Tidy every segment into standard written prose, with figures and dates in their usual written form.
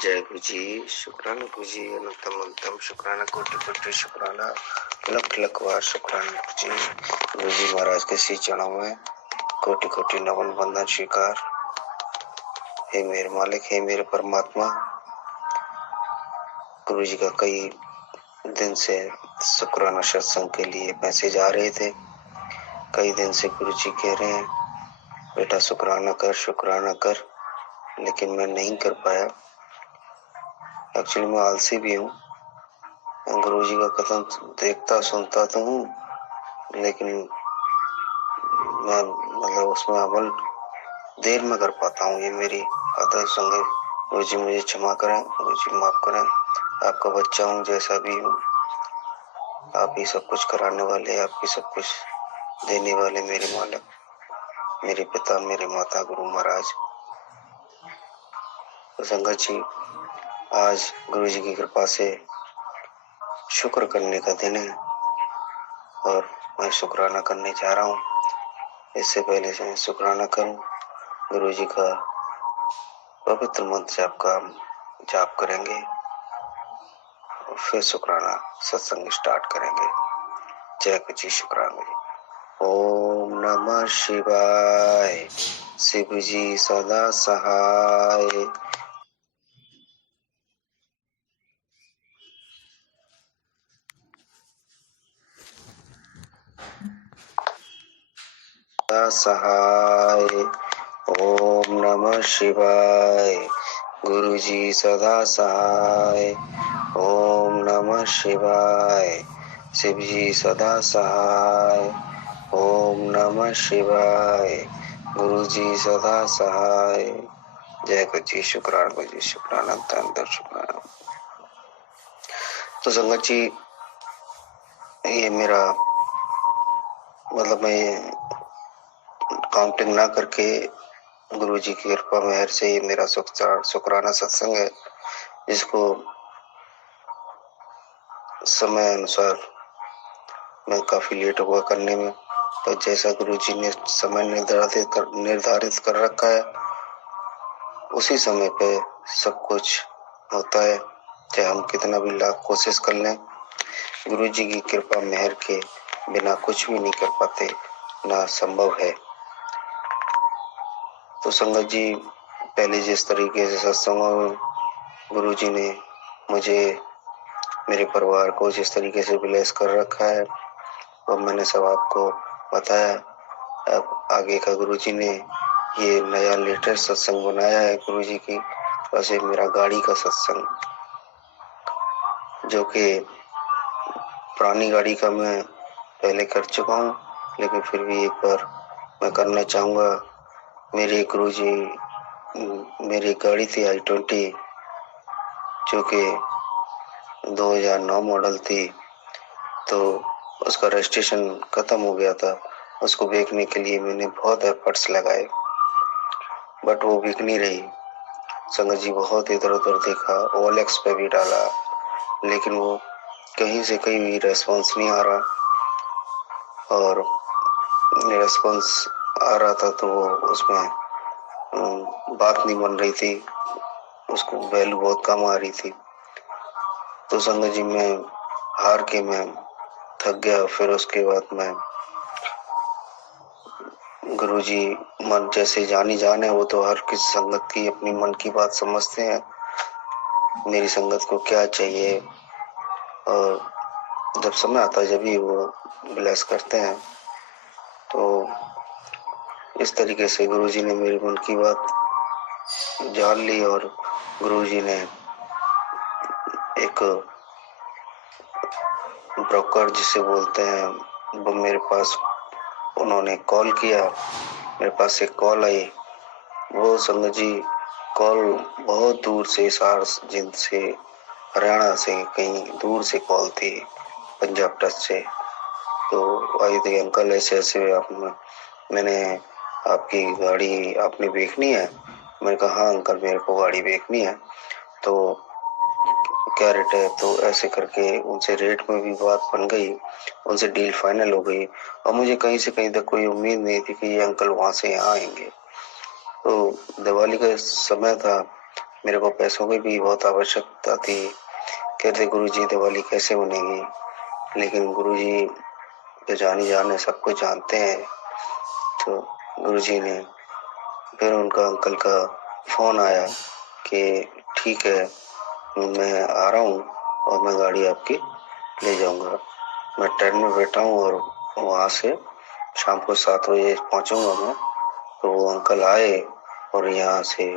जय गुरु जी। शुक्राना गुरु जी। अनंतम अनंतम शुक्राना, कोटि कोटि शुक्राना, लख लख बार शुक्राना गुरु जी। गुरु जी महाराज के श्री चरणों में कोटि कोटि नमन वंदन स्वीकार। हे मेरे मालिक, हे मेरे परमात्मा। गुरु जी का कई दिन से शुक्राना सत्संग के लिए मैसेज आ रहे थे। कई दिन से गुरु जी कह रहे हैं बेटा शुक्राना कर, लेकिन मैं नहीं कर पाया। एक्चुअली मैं आलसी भी हूँ। गुरु जी का कथन देखता सुनता तो हूँ, लेकिन मैं उसमें अमल देर में कर पाता हूँ। ये मेरी आदत संग। गुरु जी मुझे क्षमा करें, गुरु जी माफ करें। आपका बच्चा हूँ, जैसा भी हूँ। आप ही सब कुछ कराने वाले, आप ही सब कुछ देने वाले मेरे मालिक, मेरे पिता, मेरे माता गुरु महाराज। तो संगत जी, आज गुरु जी की कृपा से शुक्र करने का दिन है और मैं शुक्राना करने जा रहा हूँ। इससे पहले से शुक्राना करूँ, गुरु जी का पवित्र मंत्र जाप करेंगे और फिर शुक्राना सत्संग स्टार्ट करेंगे। जय गुरु जी। शुक्राना जी। ओम नमः शिवाय। शिव जी सदा सहाय। सहाय। ओम नमः शिवाय। गुरु जी सदा सहाय। ओम नमः शिवाय। शिव जी सदा सहाय। ओम नमः शिवाय। गुरु जी सदा सहाय। जय गुरु जी। शुक्राना गुरु जी। शुक्राना अंतर शुक्राना। तो संगत जी, ये मेरा मैं काउंटिंग ना करके गुरु जी की कृपा मेहर से ये मेरा शुक्राना सत्संग है, जिसको समय अनुसार मैं काफी लेट हुआ करने में। तो जैसा गुरु जी ने समय निर्धारित कर रखा है, उसी समय पे सब कुछ होता है। चाहे हम कितना भी लाख कोशिश कर लें, गुरु जी की कृपा मेहर के बिना कुछ भी नहीं कर पाते, ना संभव है। तो संगत जी, पहले जिस तरीके से सत्संगों में गुरु जी ने मुझे, मेरे परिवार को जिस तरीके से ब्लेस कर रखा है, वो मैंने सब आपको बताया। अब आगे का गुरु जी ने ये नया लेटेस्ट सत्संग बनाया है गुरु जी की। वैसे मेरा गाड़ी का सत्संग, जो कि पुरानी गाड़ी का मैं पहले कर चुका हूँ, लेकिन फिर भी एक बार मैं करना चाहूँगा। मेरे गुरु जी, मेरी गाड़ी थी i20, जो कि 2009 मॉडल थी। तो उसका रजिस्ट्रेशन खत्म हो गया था। उसको बेचने के लिए मैंने बहुत एफर्ट्स लगाए, बट वो बिक नहीं रही। संगत जी, बहुत इधर उधर देखा, OLX पे भी डाला, लेकिन वो कहीं से कहीं भी रेस्पॉन्स नहीं आ रहा। और रेस्पॉन्स आ रहा था तो वो उसमें बात नहीं बन रही थी, उसको वैल्यू बहुत कम आ रही थी। तो संगत जी, मैं हार के मैं थक गया। फिर उसके बाद मैं गुरु जी, मन जैसे जानी जान है, वो तो हर किसी संगत की अपनी मन की बात समझते हैं, मेरी संगत को क्या चाहिए। और जब समय आता है, जब भी वो ब्लेस करते हैं। तो इस तरीके से गुरु जी ने मेरे मन की बात जान ली और गुरु जी ने एक ब्रोकर जिसे बोलते हैं, वो मेरे पास, उन्होंने कॉल किया। मेरे पास एक कॉल आई। वो संगत जी, कॉल बहुत दूर से, जिन से, हरियाणा से, कहीं दूर से कॉल थी, पंजाब टच से। तो आई थी, अंकल ऐसे ऐसे मैंने आपकी गाड़ी आपने बेचनी है। मैंने कहा हाँ अंकल, मेरे को गाड़ी बेचनी है, तो क्या रेट है। तो ऐसे करके उनसे रेट में भी बात बन गई, उनसे डील फाइनल हो गई। और मुझे कहीं से कहीं तक कोई उम्मीद नहीं थी कि ये अंकल वहां से यहाँ आएंगे। तो दिवाली का समय था, मेरे को पैसों की भी बहुत आवश्यकता थी। कहते गुरुजी दिवाली कैसे मनेगी, लेकिन गुरुजी तो जानी जान है, सब कुछ जानते हैं। तो गुरुजी ने फिर उनका अंकल का फोन आया कि ठीक है मैं आ रहा हूँ और मैं गाड़ी आपकी ले जाऊंगा। मैं ट्रेन में बैठा हूँ और वहाँ से शाम को 7 बजे पहुँचूंगा मैं। तो वो अंकल आए और यहाँ से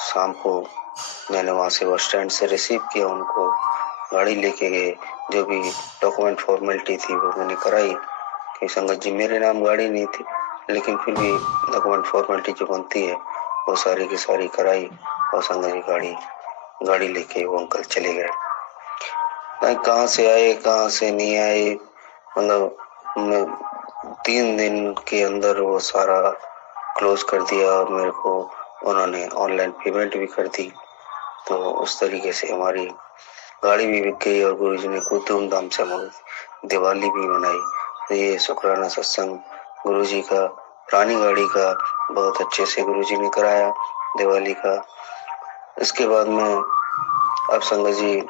शाम को मैंने वहाँ से बस स्टैंड से रिसीव किया उनको, गाड़ी लेके गए। जो भी डॉक्यूमेंट फॉर्मेलिटी थी वो मैंने कराई कि संगत जी मेरे नाम गाड़ी नहीं थी, लेकिन फिर भी डॉक्यूमेंट फॉर्मेलिटी जो बनती है वो सारी की सारी कराई और संगत जी गाड़ी लेके वो अंकल चले गए। नहीं कहाँ से आए कहाँ से नहीं आए, मतलब 3 दिन के अंदर वो सारा क्लोज कर दिया और मेरे को उन्होंने ऑनलाइन पेमेंट भी कर दी। तो उस तरीके से हमारी गाड़ी भी बिक गई और गुरुजी ने खूब धूमधाम से हमारी दिवाली भी मनाई। तो ये शुक्राना सत्संग गुरुजी का पुरानी गाड़ी का बहुत अच्छे से गुरुजी ने कराया दिवाली का। इसके बाद में अब संगत जी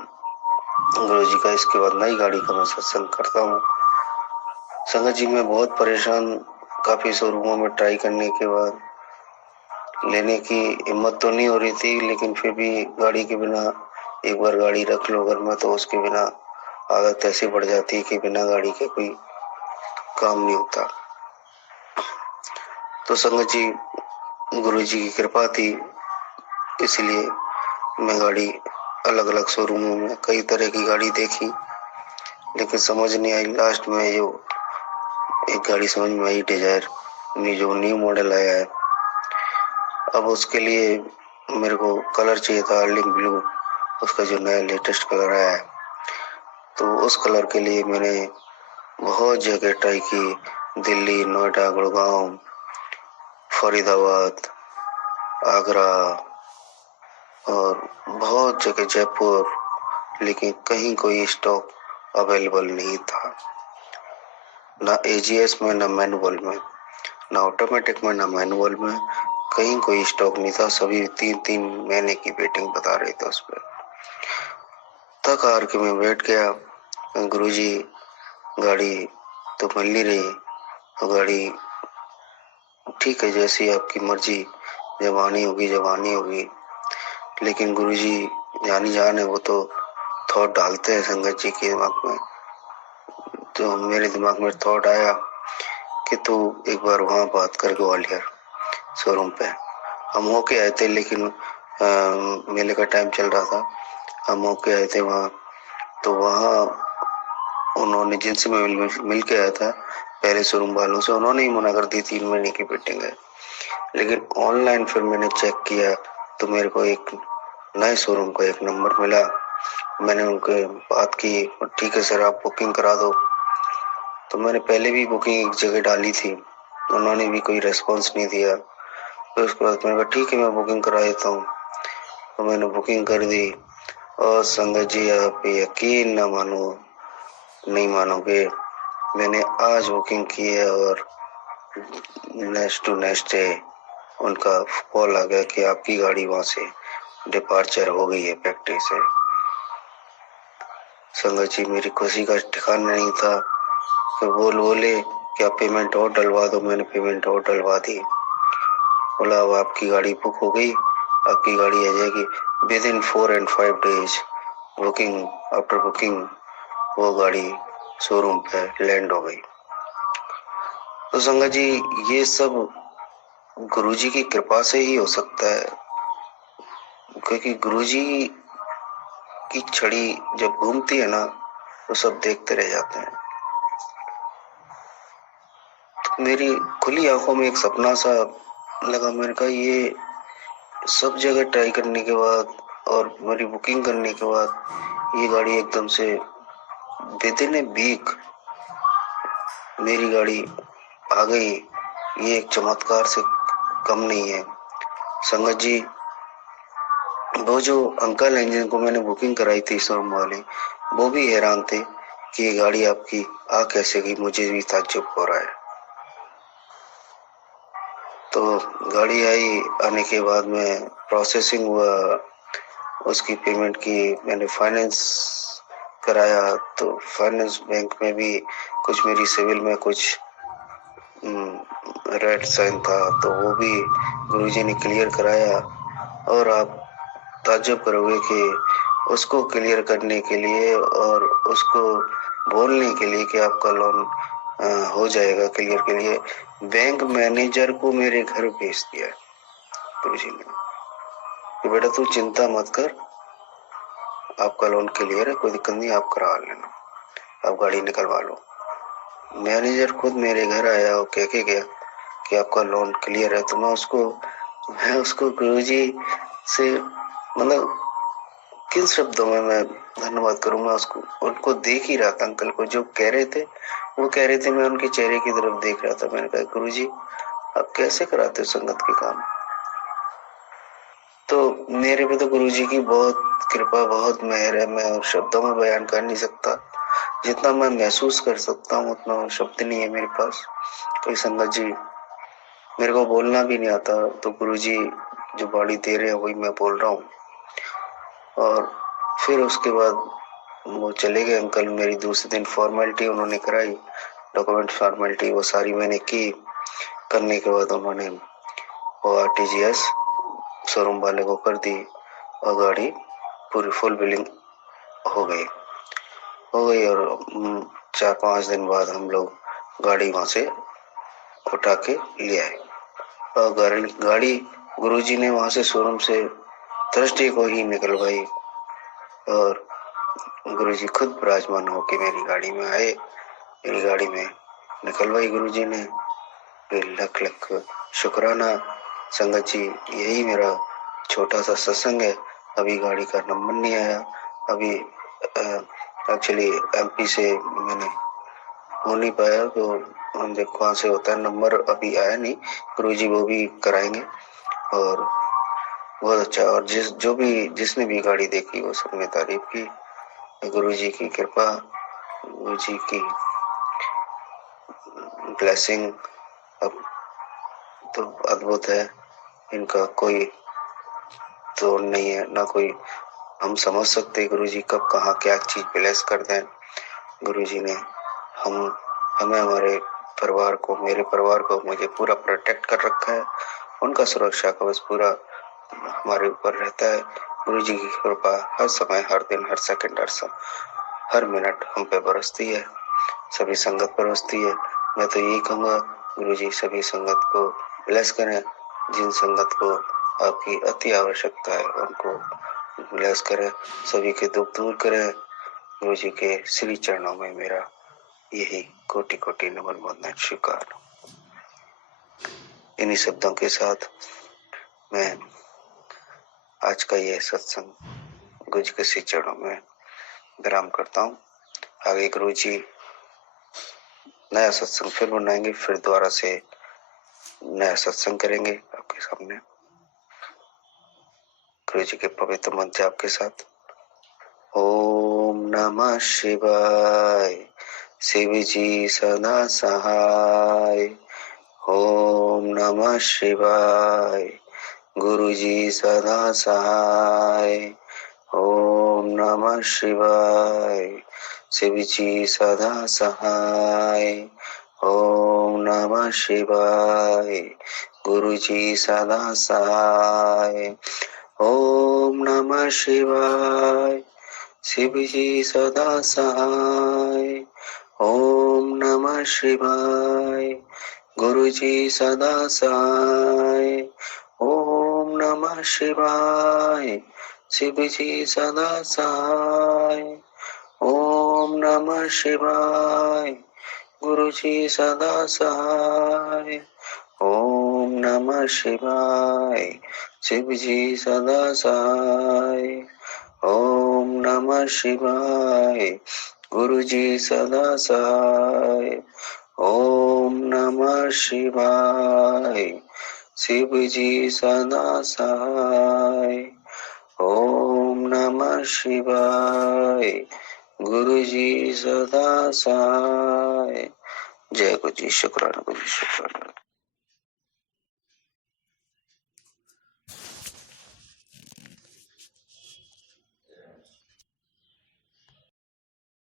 गुरुजी का इसके बाद नई गाड़ी का मैं सत्संग करता हूँ। संगत जी मैं बहुत परेशान, काफी शोरूमों में ट्राई करने के बाद लेने की हिम्मत तो नहीं हो रही थी, लेकिन फिर भी गाड़ी के बिना एक बार गाड़ी रख लो घर में तो उसके बिना आदत ऐसी बढ़ जाती है कि बिना गाड़ी के कोई काम नहीं होता। तो संगत जी गुरुजी की कृपा थी, इसलिए मैं गाड़ी अलग अलग शोरूमों में कई तरह की गाड़ी देखी, लेकिन समझ नहीं आई। लास्ट में जो एक गाड़ी समझ में आई डिजायर, जो न्यू मॉडल आया है। अब उसके लिए मेरे को कलर चाहिए था अर्लिंग ब्लू, उसका जो नया लेटेस्ट कलर आया है। तो उस कलर के लिए मैंने बहुत जगह ट्राई की, दिल्ली, नोएडा, गुड़गांव, फरीदाबाद, आगरा और बहुत जगह जयपुर, लेकिन कहीं कोई स्टॉक अवेलेबल नहीं था, ना एजीएस में ना मैनुअल में, ना ऑटोमेटिक में ना मैनुअल में, कहीं कोई स्टॉक नहीं था। सभी 3-3 महीने की वेटिंग बता रहे थे उस पर। थक हार के मैं बैठ गया। गुरुजी गाड़ी तो मिल नहीं रही, गाड़ी ठीक है जैसी आपकी मर्जी, जब आनी होगी जब आनी होगी। लेकिन गुरुजी जानी जान है, वो तो थॉट डालते हैं संगत जी के दिमाग में। तो मेरे दिमाग में थॉट आया कि तू एक बार वहाँ बात कर ग्वालियर शोरूम पे। हम होके आए थे, लेकिन मेले का टाइम चल रहा था, हम होके आए थे वहाँ। तो वहाँ उन्होंने जिनसे मैं मिल के आया था पहले शोरूम वालों से, उन्होंने ही मना कर दी 3 महीने की वेटिंग है। लेकिन ऑनलाइन फिर मैंने चेक किया तो मेरे को एक नए शोरूम का एक नंबर मिला। मैंने उनके बात की, ठीक है सर आप बुकिंग करा दो। तो मैंने पहले भी बुकिंग एक जगह डाली थी, उन्होंने भी कोई रेस्पॉन्स नहीं दिया। फिर उसके बाद मैंने कहा ठीक है मैं बुकिंग करा देता हूँ। तो मैंने बुकिंग कर दी और संगत जी आप यकीन ना मानो, नहीं मानोगे, मैंने आज बुकिंग की है और नेक्स्ट टू नेक्स्ट डे उनका कॉल आ गया कि आपकी गाड़ी वहां से डिपार्चर हो गई है फैक्ट्री से। संगत जी मेरी खुशी का ठिकाना नहीं था। फिर बोले कि आप पेमेंट और डलवा दो। मैंने पेमेंट और डलवा दी। बोला अब आपकी गाड़ी बुक हो गई, आपकी गाड़ी आ जाएगी with in 4 and 5 days। Booking after booking वो गाड़ी शोरूम पे लैंड हो गई। तो संगत जी ये सब गुरुजी की कृपा से ही हो सकता है, क्योंकि गुरुजी की छड़ी जब घूमती है ना तो सब देखते रह जाते हैं। तो मेरी खुली आंखों में एक सपना सा लगा। मैंने कहा ये सब जगह ट्राई करने के बाद और मेरी बुकिंग करने के बाद ये गाड़ी एकदम से विद इन ए वीक मेरी गाड़ी आ गई, ये एक चमत्कार से कम नहीं है। संगत जी वो जो अंकल हैं जिनको मैंने बुकिंग कराई थी शोरूम वाले, वो भी हैरान थे कि ये गाड़ी आपकी आ कैसे गई। मुझे भी ताज्जुब हो रहा है। तो गाड़ी आई, आने के बाद में प्रोसेसिंग हुआ, उसकी पेमेंट की, मैंने फाइनेंस कराया, तो फाइनेंस बैंक में भी कुछ मेरी सिविल में कुछ रेड साइन था, तो वो भी गुरुजी ने क्लियर कराया। और आप ताज्जुब करोगे कि उसको क्लियर करने के लिए और उसको बोलने के लिए कि आपका लोन हो जाएगा क्लियर के लिए, बैंक मैनेजर को मेरे घर भेज दिया गुरुजी ने कि बेटा तू चिंता मत कर, आपका लोन क्लियर है, कोई दिक्कत नहीं, आप करा लेना, आप गाड़ी निकलवा लो। मैनेजर खुद मेरे घर आया और कह के गया कि आपका लोन क्लियर है। तो मैं उसको गुरुजी से मतलब किन शब्दों में मैं धन्यवाद करूंगा उसको। उनको देख ही रहा था, अंकल को जो कह रहे थे वो कह रहे थे, मैं उनके चेहरे की तरफ देख रहा था। मैंने कहा गुरुजी आप कैसे कराते हो संगत के काम। तो मेरे पे तो गुरुजी की बहुत कृपा, बहुत मेहर है, मैं शब्दों में बयान कर नहीं सकता। जितना मैं महसूस कर सकता हूँ उतना शब्द नहीं है मेरे पास। कोई संगत जी, मेरे को बोलना भी नहीं आता, तो गुरुजी जो बाड़ी दे रहे हैं वही मैं बोल रहा हूँ। और फिर उसके बाद वो चले गए अंकल। मेरी दूसरे दिन फॉर्मेलिटी उन्होंने कराई, डॉक्यूमेंट फॉर्मेलिटी वो सारी मैंने की। करने के बाद उन्होंने वो आरटीजीएस शोरूम वाले को कर दी और गाड़ी पूरी फुल बिलिंग हो गई। और 4-5 दिन बाद हम लोग गाड़ी वहां से उठा के ले आए। और गाड़ी गुरुजी ने वहां से शोरूम से थर्सडे को ही निकलवाई और गुरुजी खुद विराजमान होके मेरी गाड़ी में आए, मेरी गाड़ी में निकलवाई गुरुजी ने। लख लख शुक्राना संगत जी। यही मेरा छोटा सा सत्संग है। अभी गाड़ी का नंबर नहीं आया, अभी एक्चुअली एमपी से मैंने हो नहीं पाया, तो हम देखो कहाँ से होता है, नंबर अभी आया नहीं। गुरुजी वो भी कराएंगे और बहुत अच्छा। और जिसने भी गाड़ी देखी वो सबने तारीफ की। गुरुजी की कृपा, गुरुजी की ब्लेसिंग अब तो अद्भुत है, इनका कोई तोड़ नहीं है, ना कोई हम समझ सकते गुरुजी कब कहाँ क्या चीज ब्लेस कर दें। गुरुजी ने हमें हमारे परिवार को, मेरे परिवार को मुझे पूरा प्रोटेक्ट कर रखा है। उनका सुरक्षा कवच पूरा हमारे ऊपर रहता है। गुरुजी की कृपा हर समय, हर दिन, हर सेकंड, हर मिनट हम पे बरसती है, सभी संगत पर बरसती है। मैं तो यही कहूँगा गुरुजी सभी संगत को ब्लेस करें, जिन संगत को आपकी अति आवश्यकता है उनको ब्लेस करें, सभी के दुख दूर करें। गुरुजी के श्री चरणों में मेरा यही कोटि कोटि नमन वंदन स्वीकार। इन्हीं शब्दों के साथ मैं आज का यह सत्संग गुरुजी के श्री चरणों में विराम करता हूँ। आगे गुरुजी नया सत्संग फिर बनाएंगे, फिर दोबारा से नया सत्संग करेंगे आपके सामने। गुरुजी के पवित्र मंत्र आपके साथ। ओम नमः शिवाय, शिव जी सदा सहाय। ओम नमः शिवाय, गुरु जी सदा सहाय। ओम नमः शिवाय, शिव जी सदा सहाय। ओम नमः शिवाय, गुरु जी सदा सहाय। ओम नमः शिवाय, शिव जी सदा सहाय। ओम नमः शिवाय, गुरु जी सदा सहाय। ओम नमः शिवाय, शिव जी सदा सहाय। ओम नमः शिवाय, गुरु जी सदा सहाय। ओम नमः शिवाय, शिव जी सदा सहाय। ओम नमः शिवाय, गुरु जी सदा सहाय। ओम नमः शिवाय, शिव जी सदा सहाय। ओम नमः शिवाय, गुरु जी सदा सहाय। जय गुरु जी, शुक्राना गुरु जी, शुक्राना।